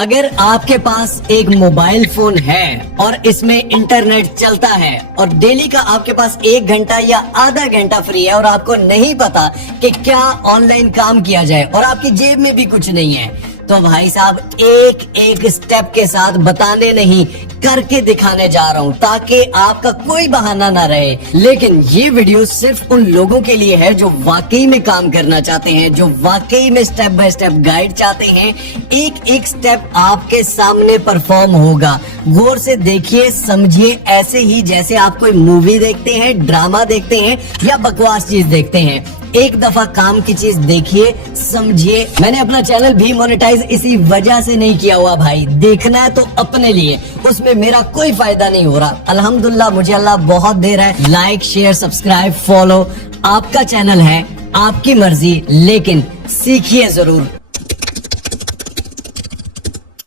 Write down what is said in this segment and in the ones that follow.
अगर आपके पास एक मोबाइल फोन है और इसमें इंटरनेट चलता है और डेली का आपके पास 1 घंटा या आधा घंटा फ्री है और आपको नहीं पता कि क्या ऑनलाइन काम किया जाए और आपकी जेब में भी कुछ नहीं है, तो भाई साहब एक एक स्टेप के साथ बताने नहीं करके दिखाने जा रहा हूं ताकि आपका कोई बहाना ना रहे। लेकिन ये वीडियो सिर्फ उन लोगों के लिए है जो वाकई में काम करना चाहते हैं, जो वाकई में स्टेप बाय स्टेप गाइड चाहते हैं। एक एक स्टेप आपके सामने परफॉर्म होगा। गौर से देखिए, समझिए, ऐसे ही जैसे आप कोई मूवी देखते हैं, ड्रामा देखते हैं या बकवास चीज देखते हैं। एक दफा काम की चीज देखिए, समझिए। मैंने अपना चैनल भी मोनेटाइज इसी वजह से नहीं किया हुआ भाई। देखना है तो अपने लिए, उसमें मेरा कोई फायदा नहीं हो रहा। अल्हम्दुलिल्लाह मुझे अल्लाह बहुत दे रहा है। लाइक, शेयर, सब्सक्राइब, फॉलो आपका चैनल है, आपकी मर्जी, लेकिन सीखिए जरूर।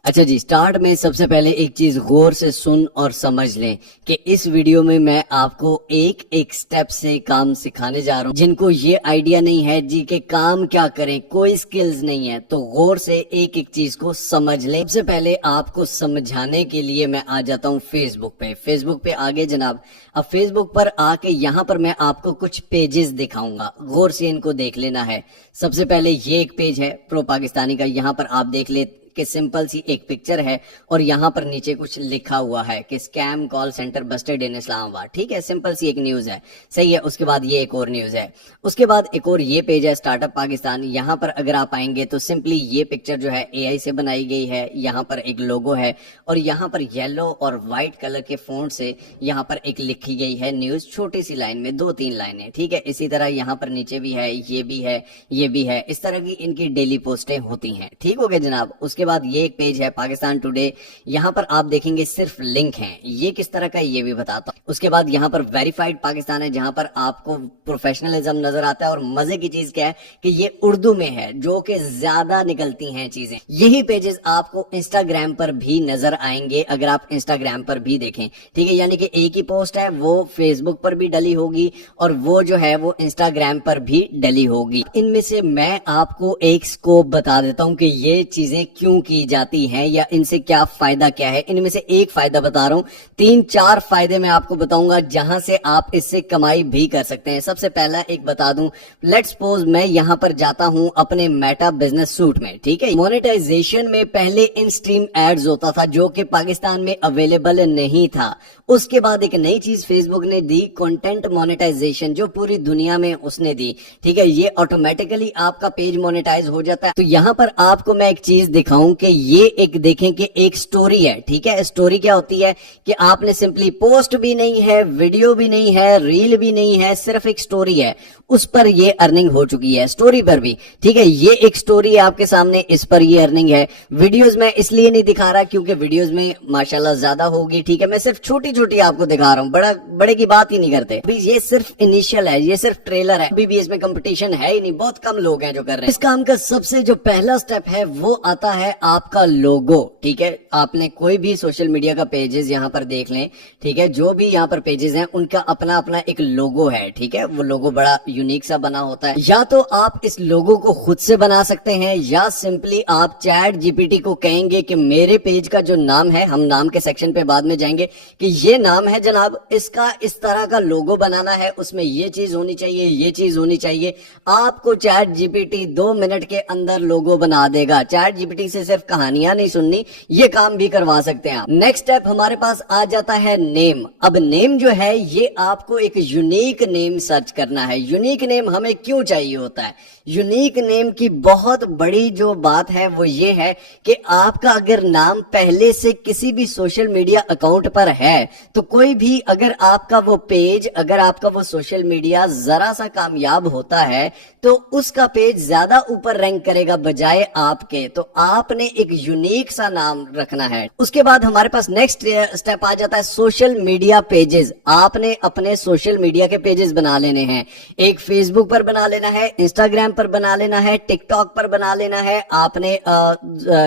अच्छा जी, स्टार्ट में सबसे पहले एक चीज गौर से सुन और समझ लें कि इस वीडियो में मैं आपको एक एक स्टेप से काम सिखाने जा रहा हूं। जिनको ये आइडिया नहीं है जी के काम क्या करें, कोई स्किल्स नहीं है, तो गौर से एक एक चीज को समझ लें। सबसे पहले आपको समझाने के लिए मैं आ जाता हूं फेसबुक पे। फेसबुक पे आगे जनाब, अब फेसबुक पर आके यहाँ पर मैं आपको कुछ पेजेस दिखाऊंगा, गौर से इनको देख लेना है। सबसे पहले ये एक पेज है प्रो पाकिस्तानी का। यहाँ पर आप देख ले कि सिंपल सी एक पिक्चर है और यहाँ पर नीचे कुछ लिखा हुआ है कि स्कैम कॉल सेंटर बस्टेड इन इस्लामाबाद। ठीक है, सिंपल सी एक न्यूज है, सही है। उसके बाद ये एक और न्यूज है। उसके बाद एक और ये पेज है स्टार्टअप पाकिस्तान। यहाँ पर अगर आप आएंगे तो सिंपली ये पिक्चर जो है AI से बनाई गई है। यहाँ पर एक लोगो है और यहाँ पर येलो और व्हाइट कलर के फॉन्ट से यहाँ पर एक लिखी गई है न्यूज, छोटी सी लाइन में 2-3 लाइनें। ठीक है, इसी तरह यहाँ पर नीचे भी है, ये भी है, ये भी है। इस तरह की इनकी डेली पोस्टें होती हैं। ठीक हो गया जनाब। उसके बाद ये एक पेज है पाकिस्तान टुडे। यहाँ पर आप देखेंगे सिर्फ लिंक हैं। ये किस तरह का है ये भी बताता हूँ। उसके बाद यहाँ पर वेरीफाइड पाकिस्तान है, जहां पर आपको प्रोफेशनलिज्म नजर आता है। और मजे की चीज क्या है कि ये उर्दू में है, जो कि ज्यादा निकलती हैं चीजें। यही पेजेस आपको इंस्टाग्राम पर भी नजर आएंगे अगर आप इंस्टाग्राम पर भी देखें। ठीक है, यानी कि एक ही पोस्ट है, वो फेसबुक पर भी डली होगी और वो जो है वो इंस्टाग्राम पर भी डली होगी। इनमें से मैं आपको एक स्कोप बता देता हूँ कि ये चीजें क्यों की जाती हैं या इनसे क्या फायदा क्या है। इनमें से एक फायदा बता रहा हूं, 3-4 फायदे मैं आपको बताऊंगा जहां से आप इससे कमाई भी कर सकते हैं। सबसे पहला एक बता दूं, लेट्स सपोज मैं यहां पर जाता हूं अपने मेटा बिजनेस सूट में। ठीक है, मोनेटाइजेशन में पहले इन स्ट्रीम एड्स होता था जो कि पाकिस्तान में अवेलेबल नहीं था। उसके बाद एक नई चीज फेसबुक ने दी, कंटेंट मोनेटाइजेशन, जो पूरी दुनिया में उसने दी। ठीक है, ये ऑटोमेटिकली आपका पेज मोनेटाइज हो जाता है। तो यहां पर आपको मैं एक चीज दिखाऊं कि ये एक देखें कि एक स्टोरी है। ठीक है, स्टोरी क्या होती है कि आपने सिंपली पोस्ट भी नहीं है, वीडियो भी नहीं है, रील भी नहीं है, सिर्फ एक स्टोरी है, उस पर ये अर्निंग हो चुकी है, स्टोरी पर भी। ठीक है, ये एक स्टोरी है आपके सामने, इस पर ये अर्निंग है। वीडियोस में इसलिए नहीं दिखा रहा क्योंकि वीडियोस में माशाल्लाह ज्यादा होगी। ठीक है, मैं सिर्फ छोटी छोटी आपको दिखा रहा हूँ, बड़े की बात ही नहीं करते। अभी ये सिर्फ इनिशियल है, ये सिर्फ ट्रेलर है, अभी भी इसमें कंपटीशन है ही नहीं, बहुत कम लोग हैं जो कर रहे हैं। इस काम का सबसे जो पहला स्टेप है वो आता है आपका लोगो। ठीक है, आपने कोई भी सोशल मीडिया का पेजेस यहाँ पर देख लें। ठीक है, जो भी यहाँ पर पेजेस हैं उनका अपना अपना एक लोगो है। ठीक है, वो लोगो बड़ा यूनिक सा बना होता है। या तो आप इस लोगो को खुद से बना सकते हैं या सिंपली आप चैट जीपीटी को कहेंगे कि मेरे पेज का जो नाम है, हम नाम के सेक्शन पे बाद में जाएंगे, कि ये नाम है जनाब, इसका इस तरह का लोगो बनाना है, उसमें ये चीज होनी चाहिए, ये चीज होनी चाहिए। आपको चैट जीपीटी 2 मिनट के अंदर लोगो बना देगा। चैट जीपीटी से सिर्फ कहानियां नहीं सुननी, ये काम भी करवा सकते हैं आप। नेक्स्ट स्टेप हमारे पास आ जाता है नेम। अब नेम जो है ये आपको एक यूनिक नेम सर्च करना है। यूनिक नेम हमें क्यों चाहिए होता है? यूनिक नेम की बहुत बड़ी जो बात है वो ये है कि आपका अगर नाम पहले से किसी भी सोशल मीडिया अकाउंट पर है तो कोई भी अगर आपका वो पेज, अगर आपका वो सोशल मीडिया जरा सा कामयाब होता है तो उसका पेज ज्यादा ऊपर रैंक करेगा बजाय आपके। तो आपने एक यूनिक सा नाम रखना है। उसके बाद हमारे पास नेक्स्ट स्टेप आ जाता है सोशल मीडिया पेजेस। आपने अपने सोशल मीडिया के पेजेस बना लेने हैं। एक फेसबुक पर बना लेना है, इंस्टाग्राम पर बना लेना है, टिकटॉक पर बना लेना है, आपने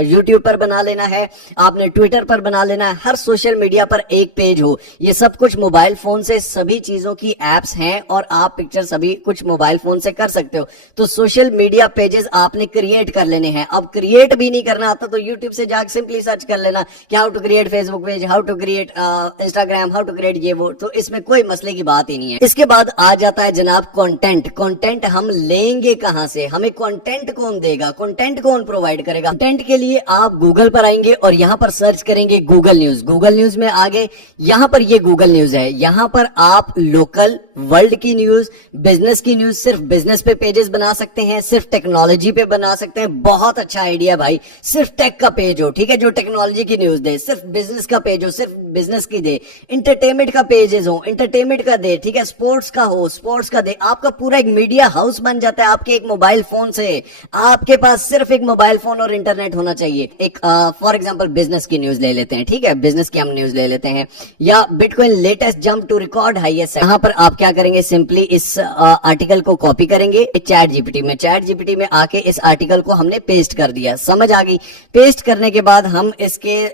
यूट्यूब पर बना लेना है, आपने ट्विटर पर बना लेना है। हर सोशल मीडिया पर एक पेज हो। ये सब कुछ मोबाइल फोन से सभी चीजों की एप्स हैं और आप पिक्चर सभी कुछ मोबाइल फोन से कर सकते हो। तो सोशल मीडिया पेजेस आपने क्रिएट कर लेने हैं। अब क्रिएट भी नहीं करना आता तो यूट्यूब से जाकर सिंपली सर्च कर लेना कि how to create Facebook page, how to create Instagram, how to create ये वो, तो इसमें कोई मसले की बात ही नहीं है। इसके बाद आ जाता है जनाब कंटेंट। कंटेंट हम लेंगे कहां से, हमें कंटेंट कौन देगा, कंटेंट कौन प्रोवाइड करेगा। कंटेंट के लिए आप गूगल पर आएंगे और यहां पर सर्च करेंगे गूगल न्यूज। गूगल न्यूज में आगे यहां पर ये गूगल न्यूज है, यहां पर आप लोकल वर्ल्ड की न्यूज, बिजनेस की न्यूज, सिर्फ बिजनेस पे पेजेस बना सकते हैं, सिर्फ टेक्नोलॉजी पे बना सकते हैं। बहुत अच्छा आइडिया भाई, सिर्फ टेक का पेज हो, ठीक है, जो टेक्नोलॉजी की न्यूज दे, सिर्फ बिजनेस का पेज हो, सिर्फ बिजनेस की दे, इंटरटेनमेंट का पेजेस हो, इंटरटेनमेंट का दे, ठीक है, स्पोर्ट्स का हो, स्पोर्ट्स का दे। आपका पूरा एक मीडिया हाउस बन जाता है आपके एक मोबाइल फोन से। आपके पास सिर्फ एक मोबाइल फोन और इंटरनेट होना चाहिए। एक फॉर एग्जांपल बिजनेस की न्यूज ले लेते हैं, ठीक है, बिजनेस की हम न्यूज ले लेते हैं, या bitcoin latest jump to record highest. यहां पर आप क्या करेंगे, सिंपली इस आर्टिकल को कॉपी करेंगे चैट जीपीटी में। चैट जीपीटी में आके इस आर्टिकल को हमने पेस्ट कर दिया, समझ आ गई। पेस्ट करने के बाद हम इसके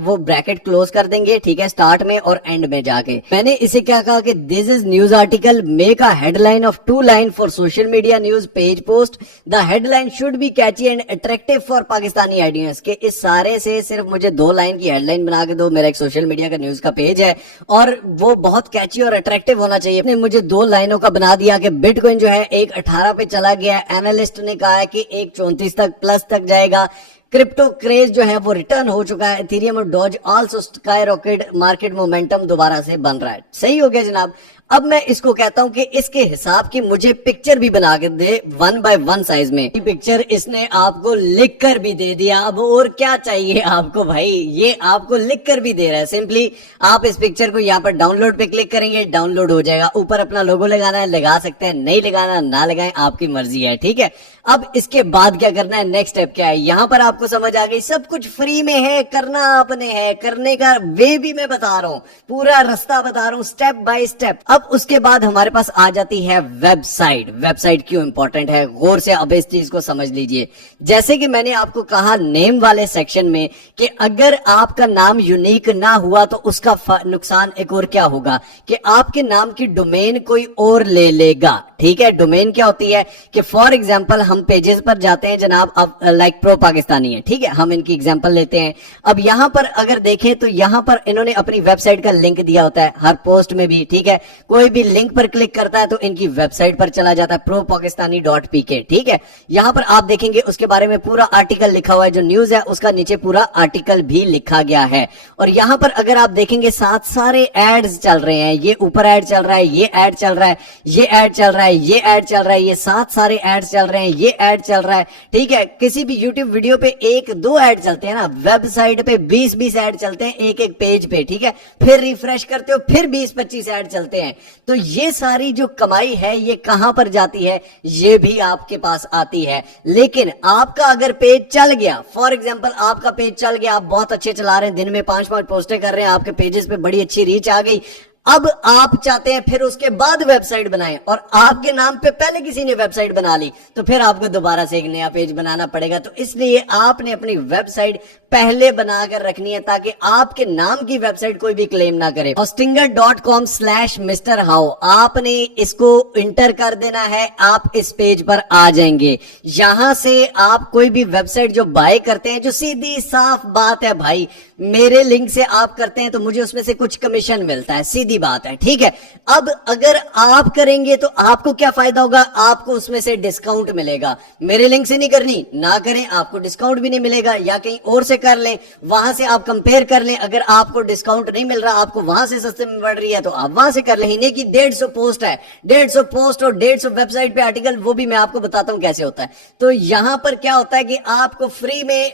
वो ब्रैकेट क्लोज कर देंगे, ठीक है, स्टार्ट में और एंड में जाके। मैंने इसे क्या कहा कि this is news article, make a headline of 2 line for social media news page post. The headline should be Kainchi and attractive for Pakistani audience. के इस सारे से सिर्फ मुझे 2 लाइन की हेडलाइन बना के दो। मेरा एक सोशल मीडिया का न्यूज का पेज है और वो बहुत कैची और अट्रैक्टिव होना चाहिए। ने मुझे 2 लाइनों का बना दिया कि बिटकॉइन जो है 1.18 पे चला गया, एनालिस्ट ने कहा है कि 1.34 तक प्लस तक जाएगा। क्रिप्टो क्रेज जो है वो रिटर्न हो चुका है। इथेरियम और Doge also skyrocket, market momentum दोबारा से बन रहा है। सही हो गया जनाब। अब मैं इसको कहता हूं कि इसके हिसाब की मुझे पिक्चर भी बना के दे 1 by 1 साइज में। पिक्चर इसने आपको लिख कर भी दे दिया। अब और क्या चाहिए आपको भाई, ये आपको लिख कर भी दे रहा है। सिंपली आप इस पिक्चर को यहाँ पर डाउनलोड पे क्लिक करेंगे, डाउनलोड हो जाएगा। ऊपर अपना लोगो लगाना है, लगा सकते हैं, नहीं लगाना ना लगाएं, आपकी मर्जी है, ठीक है। अब इसके बाद क्या करना है, नेक्स्ट स्टेप क्या है, यहां पर आपको समझ आ गई। सब कुछ फ्री में है, करना आपने है, करने का वे भी मैं बता रहा हूं, पूरा रास्ता बता रहा हूं, स्टेप बाय स्टेप। अब उसके बाद हमारे पास आ जाती है वेबसाइट। वेबसाइट क्यों इंपॉर्टेंट है, गौर से अब इस चीज को समझ लीजिए। जैसे कि मैंने आपको कहा नेम वाले सेक्शन में कि अगर आपका नाम यूनिक ना हुआ तो उसका नुकसान एक और क्या होगा कि आपके नाम की डोमेन कोई और ले लेगा, ठीक है। डोमेन क्या होती है कि फॉर एग्जांपल हम पेजेस पर जाते हैं जनाब, अब लाइक प्रो पाकिस्तानी है, ठीक है, हम इनकी एग्जांपल लेते हैं। अब यहां पर अगर देखें तो यहां पर इन्होंने अपनी वेबसाइट का लिंक दिया होता है हर पोस्ट में भी, ठीक है। कोई भी लिंक पर क्लिक करता है तो इनकी वेबसाइट पर चला जाता है propakistani.pk, ठीक है। यहां पर आप देखेंगे उसके बारे में पूरा आर्टिकल लिखा हुआ है, जो न्यूज है उसका नीचे पूरा आर्टिकल भी लिखा गया है। और यहां पर अगर आप देखेंगे साथ सारे एड्स चल रहे हैं, ये ऊपर एड चल रहा है, ये एड चल रहा है, ये एड चल रहा है, ये एड चल रहा है, ये साथ सारे एड्स चल रहे हैं, ये एड चल रहा है, ठीक है। किसी भी यूट्यूब वीडियो पे 1-2 एड चलते हैं ना, वेबसाइट पे 20-20 एड चलते हैं एक एक पेज पे, ठीक है। फिर रिफ्रेश करते हो फिर 20-25 एड चलते हैं। तो ये सारी जो कमाई है ये कहां पर जाती है, ये भी आपके पास आती है। लेकिन आपका अगर पेज चल गया, फॉर एग्जांपल आपका पेज चल गया, आप बहुत अच्छे चला रहे हैं, दिन में 5-5 पोस्टें कर रहे हैं, आपके पेजेस पे बड़ी अच्छी रीच आ गई। अब आप चाहते हैं फिर उसके बाद वेबसाइट बनाएं और आपके नाम पे पहले किसी ने वेबसाइट बना ली तो फिर आपको दोबारा से एक नया पेज बनाना पड़ेगा। तो इसलिए आपने अपनी वेबसाइट पहले बनाकर रखनी है ताकि आपके नाम की वेबसाइट कोई भी क्लेम ना करे। hostinger.com/Mr. How आपने इसको इंटर कर देना है, आप इस पेज पर आ जाएंगे। यहां से आप कोई भी वेबसाइट जो बाय करते हैं, जो सीधी साफ बात है भाई, मेरे लिंक से आप करते हैं तो मुझे उसमें से कुछ कमीशन मिलता है, सीधी बात है, ठीक है। अब अगर आप करेंगे तो आपको क्या फायदा होगा, आपको उसमें से डिस्काउंट मिलेगा। मेरे लिंक से नहीं करनी, ना करें, आपको डिस्काउंट भी नहीं मिलेगा, या कहीं और से कर लें, वहां से आप कंपेयर कर लें। अगर आपको डिस्काउंट नहीं मिल रहा, आपको वहां से सस्ते में पड़ रही है तो आप वहां से कर लें। महीने की 150 पोस्ट है, 150 पोस्ट और 150 वेबसाइट पे आर्टिकल, वो भी मैं आपको बताता हूं कैसे होता है। तो यहां पर क्या होता है कि आपको फ्री में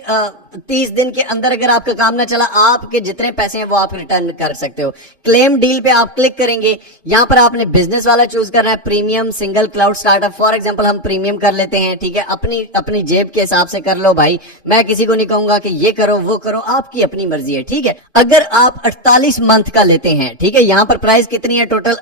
30 दिन के अंदर अगर आपका काम ना चला, आपके जितने पैसे हैं वो आप रिटर्न कर सकते हो। क्लेम डील पे आप क्लिक करेंगे, यहां पर आपने बिजनेस वाला चूज करना है, premium, single, cloud, startup. For example हम प्रीमियम कर लेते हैं, ठीक है। अपनी जेब के हिसाब से कर लो भाई, मैं किसी को नहीं कहूंगा कि ये करो वो करो, आपकी अपनी मर्जी है, ठीक है। अगर आप 48 मंथ का लेते हैं, ठीक है, यहां पर प्राइस कितनी है टोटल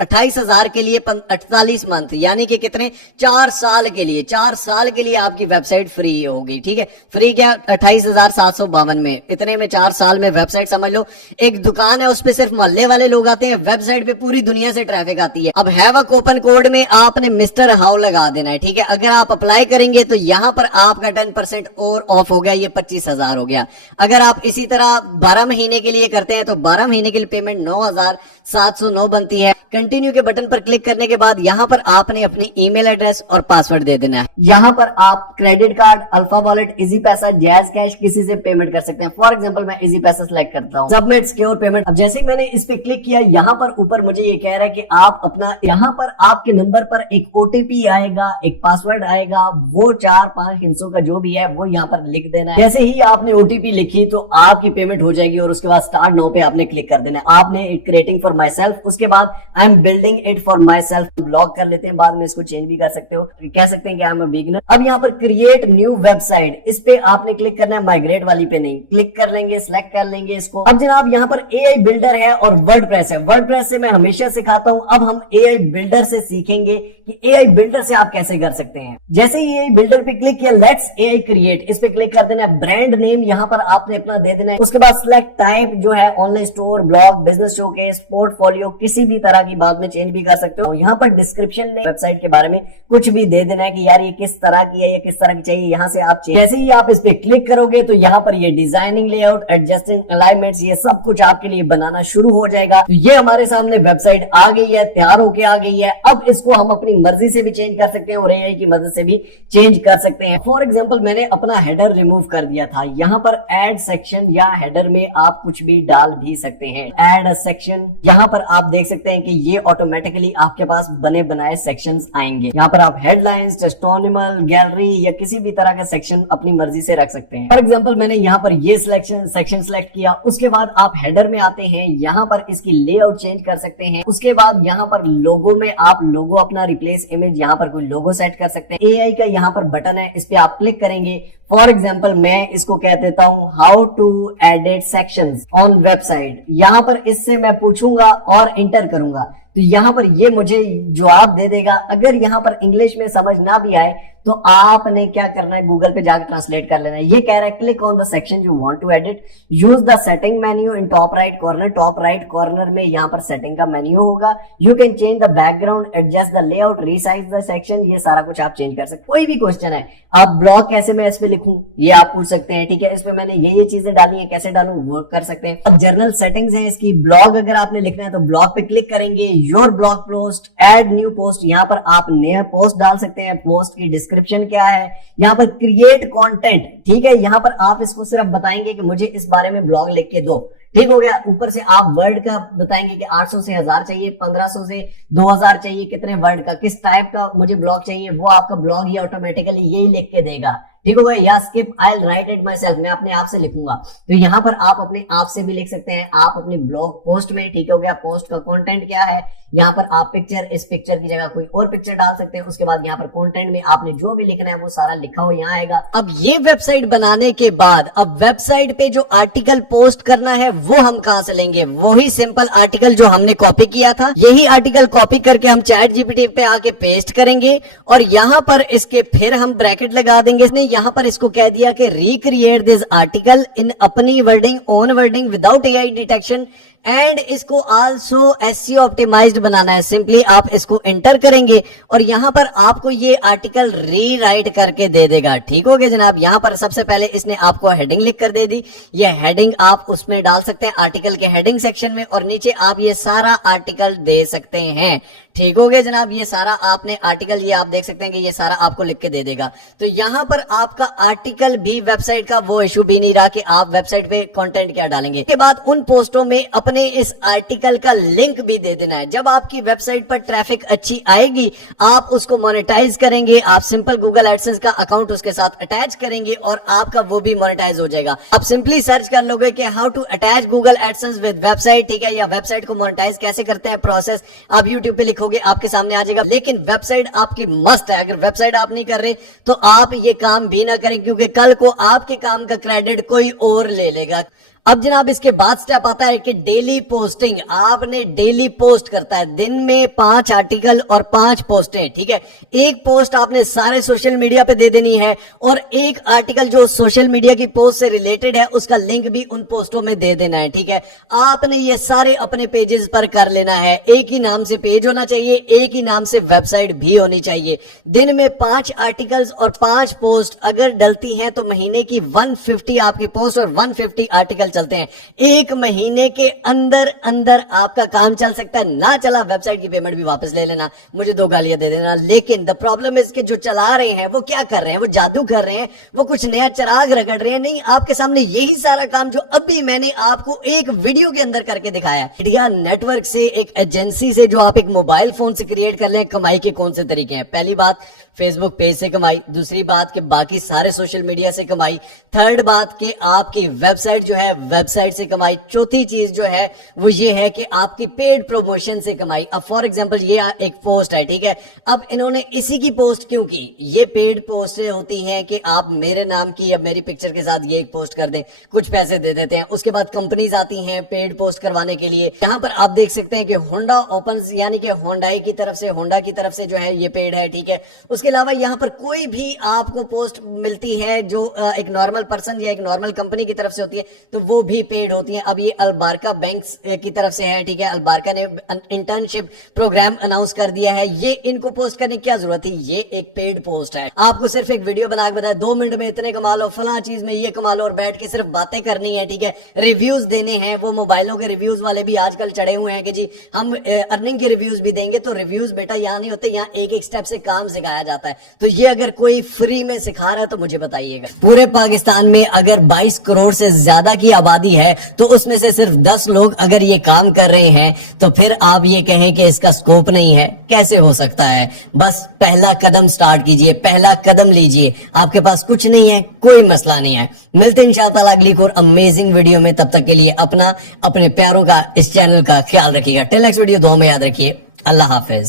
28,000 के लिए 48 मंथ, यानी कि कितने, 4 साल के लिए। 4 साल के लिए आपकी वेबसाइट फ्री होगी, ठीक है। फ्री क्या, 28,752 में, इतने में 4 साल में वेबसाइट समझ लो। एक दुकान है, उस पर सिर्फ मोहल्ले वाले लोग जाते हैं वेबसाइट पे, पूरी दुनिया से ट्रैफिक आती है। अब हैव अ कूपन कोड में आपने मिस्टर हाउ लगा देना है, ठीक है। अगर आप अप्लाई करेंगे तो यहाँ पर आपका 10% और ऑफ हो गया, ये 25,000 हो गया। अगर आप इसी तरह 12 महीने के लिए करते हैं तो 12 महीने के लिए पेमेंट 9,709 बनती है। कंटिन्यू के बटन पर क्लिक करने के बाद यहाँ पर आपने अपनी ईमेल एड्रेस और पासवर्ड दे देना है। यहाँ पर आप credit card, alpha wallet, easy पैसा, जैज कैश किसी से पेमेंट कर सकते हैं। फॉर एग्जांपल मैं इजी पैसा सिलेक्ट करता हूँ, सबमिट सिक्योर पेमेंट। अब जैसे ही मैंने इस पे क्लिक किया, यहाँ पर ऊपर मुझे ये कह रहा है कि आप अपना, यहाँ पर आपके नंबर पर एक ओटीपी आएगा, एक पासवर्ड आएगा, वो 4-5 हिस्सों का जो भी है वो यहाँ पर लिख देना है। जैसे ही आपने ओटीपी लिखी तो आपकी पेमेंट हो जाएगी और उसके बाद स्टार्ट नाउ पे आपने क्लिक कर देना है। आपने क्रिएटिंग फॉर माई सेल्फ, उसके बाद I am building it for my self block कर लेते हैं, बाद में इसको चेंज भी कर सकते हो, कह सकते हैं कि आई एम अ बिगिनर। अब यहाँ पर क्रिएट न्यू वेबसाइट, इस पे आपने क्लिक करना है, माइग्रेट वाली पे नहीं, क्लिक कर लेंगे, सिलेक्ट कर लेंगे इसको। अब जनाब यहाँ पर एआई बिल्डर है और वर्डप्रेस है। वर्डप्रेस से मैं हमेशा सिखाता हूं, अब हम एआई बिल्डर से सीखेंगे कि एआई बिल्डर से आप कैसे कर सकते हैं। जैसे ही एआई बिल्डर पे क्लिक किया, लेट्स एआई क्रिएट, इस पे क्लिक कर देना है। ब्रांड नेम यहाँ पर आपने अपना दे देना है। उसके बाद सिलेक्ट टाइप जो है online store, blog, business showcase, portfolio, किसी भी तरह की, बाद में चेंज भी कर सकते हो। यहाँ पर डिस्क्रिप्शन में वेबसाइट के बारे में कुछ भी दे देना है कि यार ये किस तरह की है या किस तरह की चाहिए, यहाँ से आप जैसे ही आप इस पे क्लिक करोगे तो यहाँ पर ये डिजाइनिंग, लेआउट, एडजस्टिंग, अलाइनमेंट्स, ये सब कुछ आपके लिए बनाना शुरू हो जाएगा। तो ये हमारे सामने वेबसाइट आ गई है, तैयार होके आ गई है। अब इसको हम अपनी मर्जी से भी चेंज कर सकते हैं और एआई की मदद से भी चेंज कर सकते हैं। फॉर एग्जांपल मैंने अपना हेडर रिमूव कर दिया था, यहाँ पर ऐड सेक्शन या हेडर में आप कुछ भी डाल भी सकते हैं। ऐड अ सेक्शन, यहाँ पर आप देख सकते हैं कि ये ऑटोमेटिकली आपके पास बने बनाए सेक्शंस आएंगे। यहाँ पर आप हेडलाइंस, टेस्टोनिमल, गैलरी या किसी भी तरह का सेक्शन अपनी मर्जी से रख सकते हैं। फॉर एग्जांपल मैंने यहाँ पर ये सेक्शन सिलेक्ट किया। उसके बाद आप हेडर में आते हैं, यहाँ पर इसकी लेआउट चेंज कर सकते हैं। उसके बाद यहाँ पर लोगो में आप लोगो अपना रिप्लेस इमेज, यहाँ पर कोई लोगो सेट कर सकते हैं। एआई का यहाँ पर बटन है, इस पे आप क्लिक करेंगे। फॉर एग्जाम्पल मैं इसको कह देता हूं how to edit sections on website. यहाँ पर इससे मैं पूछूंगा और इंटर करूंगा तो यहाँ पर ये मुझे जवाब दे देगा। अगर यहाँ पर इंग्लिश में समझ ना भी आए तो आपने क्या करना है, गूगल पे जाकर ट्रांसलेट कर लेना है। ये कह रहा है click on the section you want to edit, use the setting menu in top right corner. Top right corner में यहाँ पर सेटिंग का मेन्यू होगा। You can change the background, adjust the layout, resize the section, ये सारा कुछ आप change कर सकते हैं। कोई भी क्वेश्चन है, आप ब्लॉग कैसे मैं इस पे लिखूं ये आप पूछ सकते हैं, ठीक है। इसमें मैंने ये चीजें डाली है, कैसे डालूं वो कर सकते हैं। अब जर्नल सेटिंग्स है इसकी। ब्लॉग अगर आपने लिखना है तो ब्लॉग पे क्लिक करेंगे, your blog post, add new post, यहाँ पर आप नया पोस्ट डाल सकते हैं। पोस्ट की डिस्क्रिप्शन क्या है, यहाँ पर क्रिएट कंटेंट, ठीक है। यहाँ पर आप इसको सिर्फ बताएंगे कि मुझे इस बारे में ब्लॉग लिख के दो, ठीक हो गया। ऊपर से आप वर्ड का बताएंगे कि 800 से 1000 चाहिए, 1500 से 2000 चाहिए, कितने वर्ड का, किस टाइप का मुझे ब्लॉग चाहिए, वो आपका ब्लॉग ये ऑटोमेटिकली यही लिख के देगा, ठीक हो गया। या skip I will write it my self, मैं अपने आप से लिखूंगा। तो यहाँ पर आप अपने आप से भी लिख सकते हैं, आप अपनी ब्लॉग पोस्ट में, ठीक हो गया। पोस्ट का कंटेंट क्या है, यहाँ पर आप पिक्चर, इस पिक्चर की जगह कोई और पिक्चर डाल सकते हैं। उसके बाद यहाँ पर कंटेंट में आपने जो भी लिखना है वो सारा लिखा हो यहाँ आएगा। अब ये वेबसाइट बनाने के बाद अब वेबसाइट पे जो आर्टिकल पोस्ट करना है वो हम कहाँ से लेंगे, वही सिंपल आर्टिकल जो हमने कॉपी किया था, यही आर्टिकल कॉपी करके हम चैट जीपीटी पे आके पेस्ट करेंगे और यहाँ पर इसके फिर हम ब्रैकेट लगा देंगे। इसने यहाँ पर इसको कह दिया कि रिक्रिएट दिस आर्टिकल इन अपनी wording, own wording, without AI detection and इसको आल्सो एसईओ ऑप्टिमाइज्ड बनाना है। सिंपली आप इसको एंटर करेंगे और यहाँ पर आपको ये आर्टिकल रीराइट करके दे देगा, ठीक हो गया जनाब। यहाँ पर सबसे पहले इसने आपको हेडिंग लिख कर दे दी, ये हेडिंग आप उसमें डाल सकते हैं आर्टिकल के हेडिंग सेक्शन में और नीचे आप ये सारा आर्टिकल दे सकते हैं, ठीक हो गया जनाब। ये सारा आपने आर्टिकल, ये आप देख सकते हैं कि ये सारा आपको लिख के दे देगा। तो यहाँ पर आपका आर्टिकल भी वेबसाइट का वो इशू भी नहीं रहा कि आप वेबसाइट पे कंटेंट क्या डालेंगे। के बाद उन पोस्टों में अपने इस आर्टिकल का लिंक भी दे देना है। जब आपकी वेबसाइट पर ट्रैफिक अच्छी आएगी आप उसको मोनेटाइज करेंगे, आप सिंपल गूगल एडसेंस का अकाउंट उसके साथ अटैच करेंगे और आपका वो भी मोनेटाइज हो जाएगा। आप सिंपली सर्च कर लोगे कि how to attach Google AdSense with website, ठीक है, या वेबसाइट को मोनेटाइज कैसे करते हैं प्रोसेस, आप यूट्यूब पे लिखोगे आपके सामने आ जाएगा। लेकिन वेबसाइट आपकी मस्त है, अगर वेबसाइट आप नहीं कर रहे तो आप ये काम भी ना करें क्योंकि कल को आपके काम का क्रेडिट कोई और ले लेगा। अब जनाब इसके बाद स्टेप आता है कि डेली पोस्टिंग। आपने डेली पोस्ट करता है, दिन में 5 आर्टिकल और 5 पोस्टें, ठीक है। एक पोस्ट आपने सारे सोशल मीडिया पे दे देनी है और एक आर्टिकल जो सोशल मीडिया की पोस्ट से रिलेटेड है उसका लिंक भी उन पोस्टों में दे देना है, ठीक है। आपने ये सारे अपने पेजेस पर कर लेना है। एक ही नाम से पेज होना चाहिए, एक ही नाम से वेबसाइट भी होनी चाहिए। दिन में 5 आर्टिकल्स और 5 पोस्ट अगर डलती हैं तो महीने की 150 आपकी पोस्ट और 150 आर्टिकल चलते हैं। एक महीने के अंदर अंदर आपका काम चल सकता है। ना चला, वेबसाइट की पेमेंट भी वापस ले लेना, मुझे 2 गालियां दे देना। लेकिन द प्रॉब्लम इज कि जो चला रहे हैं वो क्या कर रहे हैं, वो जादू कर रहे हैं, वो कुछ नया चिराग रगड़ रहे हैं। नहीं, आपके सामने यही सारा काम जो अभी मैंने आपको एक वीडियो के अंदर करके दिखाया है। इंडिया नेटवर्क से, एक एजेंसी से जो आप एक मोबाइल फोन से क्रिएट कर लें, कमाई के कौन से तरीके हैं। पहली बात, फेसबुक पेज से कमाई। दूसरी बात कि बाकी सारे सोशल मीडिया से कमाई। थर्ड बात कि आपकी वेबसाइट जो है, वेबसाइट से कमाई। चौथी चीज जो है वो ये है कि आपकी पेड प्रमोशन से कमाई। अब फॉर एग्जांपल ये एक पोस्ट है, ठीक है। अब इन्होंने इसी की पोस्ट क्यों की? ये पेड पोस्ट होती हैं कि आप मेरे नाम की या मेरी पिक्चर के साथ ये एक पोस्ट कर दें, कुछ पैसे दे देते हैं। उसके बाद कंपनीज आती हैं पेड पोस्ट करवाने के लिए। यहां पर आप देख सकते हैं कि होंडा ओपन, यानी कि होंडाई की तरफ से, होंडा की तरफ से जो है ये पेड है, ठीक है। उसके अलावा यहां पर कोई भी आपको पोस्ट मिलती है जो एक नॉर्मल पर्सन या एक नॉर्मल कंपनी की तरफ से होती है तो वो भी पेड होती है। अब ये अलबारका बैंक्स की तरफ से है, ठीक है। अलबारका ने इंटर्नशिप प्रोग्राम अनाउंस कर दिया है। ये इनको पोस्ट करने की क्या जरूरत थी? ये एक पेड पोस्ट है। आपको सिर्फ एक वीडियो बना के बताया 2 मिनट में इतने कमा लो, फलां चीज में ये कमा लो, और बैठ के सिर्फ बातें करनी है, ठीक है। रिव्यूज देने हैं। वो मोबाइलों के रिव्यूज वाले भी आजकल चढ़े हुए हैं कि जी हम अर्निंग के रिव्यूज भी देंगे। तो रिव्यूज बेटा यहाँ नहीं होते, यहाँ एक एक स्टेप से काम सिखाया जाता है। तो ये अगर कोई फ्री में सिखा रहा है तो मुझे बताइएगा। पूरे पाकिस्तान में अगर 22 करोड़ से ज्यादा की आबादी है तो उसमें से सिर्फ 10 लोग अगर ये काम कर रहे हैं तो फिर आप ये कहें कि इसका स्कोप नहीं है, कैसे हो सकता है? बस पहला कदम स्टार्ट कीजिए, पहला कदम लीजिए। आपके पास कुछ नहीं है, कोई मसला नहीं है। मिलते हैं इंशाअल्लाह अगली और अमेजिंग वीडियो में। तब तक के लिए अपना, अपने प्यारों का, इस चैनल का ख्याल रखिएगा। टिल नेक्स्ट वीडियो, दुआ में याद रखिए। अल्लाह हाफिज।